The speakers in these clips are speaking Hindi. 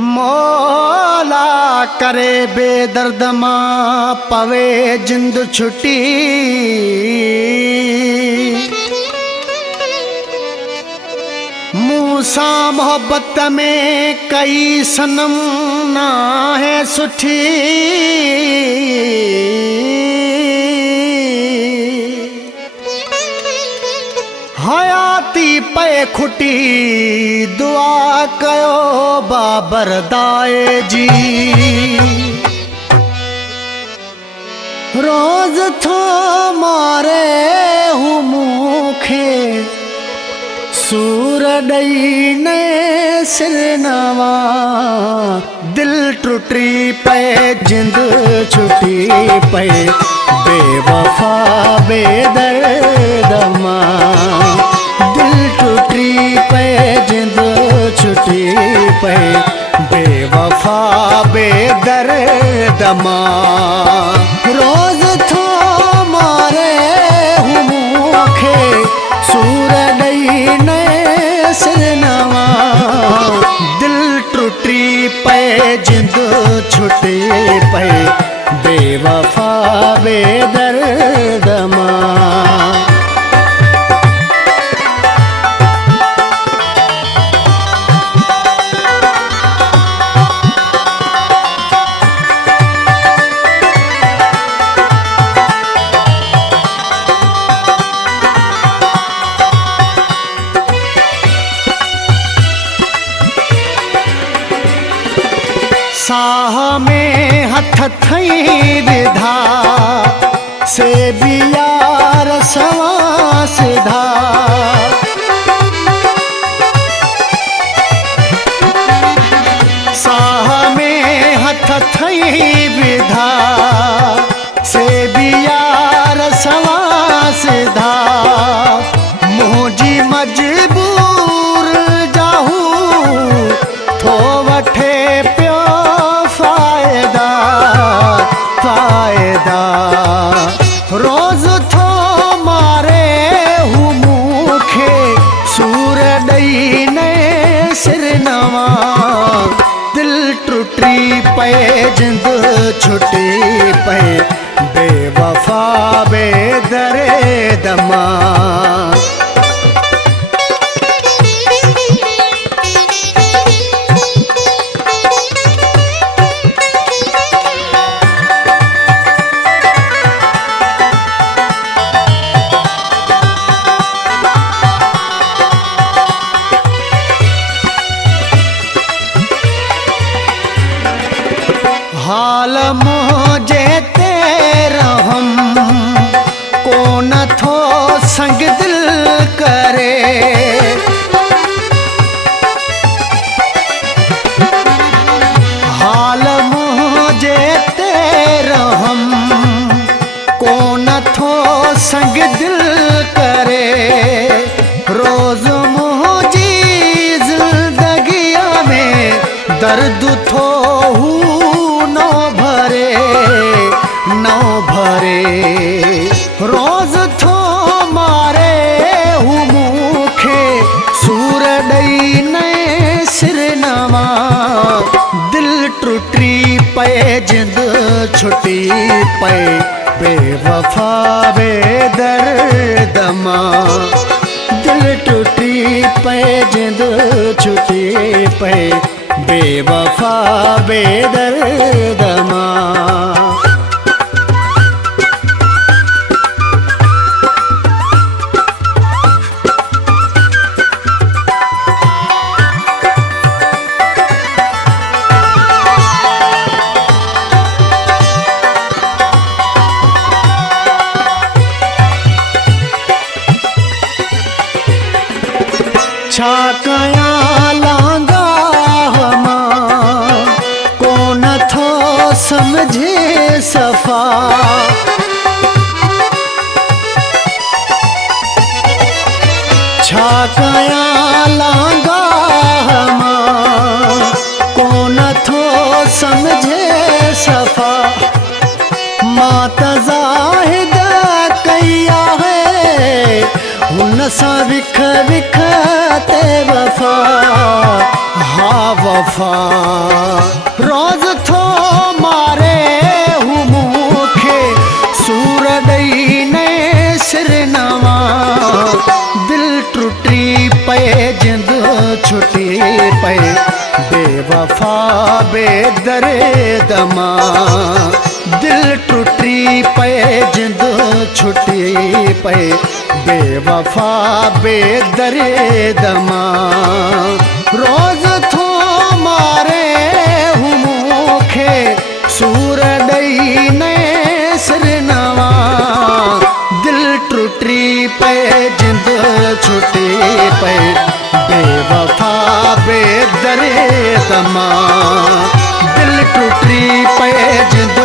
मौला करे बेदर्द मां पवे जिंद छुटी। मूसा मोहब्बत में कई सनम ना है सुठी। हयाती पे खुटी दुआ कयो बाबर दाए जी। रोज थो मारे हूँ मूखे सूर डई ने सिरनवा। दिल टुटी पे जिंद छुटी पे बेवफा बेदर्द मां। दिल टुटी पे जिंद छुटी पे बेवफा बेदर्द मां। रोज थो मारे हूँ मूखे सूर डई ने सिरनवा। दिल टुटी पे जिंद छुटी पे बेवफा बेदर्द मां। साह में हथ थई विधा से बियार सवा सिधा। साह में हथ थई विधा से बियार सवा सिधा। मुझी मजबूर जाहू थो वठे रोज थो मारे हूँ मूखे सूर डई ने सिरनवा। दिल टुटी पे जिंद छुटी पे बेवफा बेदर्द मां। हाल मुझे तेरा हम को न थो संग दिल करे। हाल मुझे तेरा हम को न थो संग दिल करे। रोज मुझी जिंदगिया में दर्द थो रोज थो मारे हूँ मूखे सूर डई ने सिरनवा। दिल टुटी पे जिंद छुटी पे बेवफा बेदर्द मां। दिल टुटी पे जिंद छुटी पे बेवफा बेदर्द मां। छा कयां लांगा मां को न थो समझे सफ़ा। छा कयां लांगा मां को न थो समझे सफ़ा। मां त ज़ाहिद कई आहे हुन असां विख विख ते वफ़ा हा वफ़ा रोज़ थो मारे हू मूंखे सूर ॾेई ने सिर नवा दिल टुटी पए जिंद छुटी पए बेवफ़ा बेदर्द मां दिल टुटी पए जिंद छुटी पए बेवफ़ा बेदर्द मां रोज़ थो मारे हू मूंखे सूर ॾेई ने सिर नवा दिल टुटी पए जिंद छुटी पए बेवफ़ा बेदर्द मां दिल टुटी पए जिंद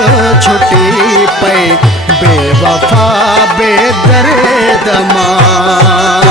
छुटी पए बेवफ़ा बेदर्द मां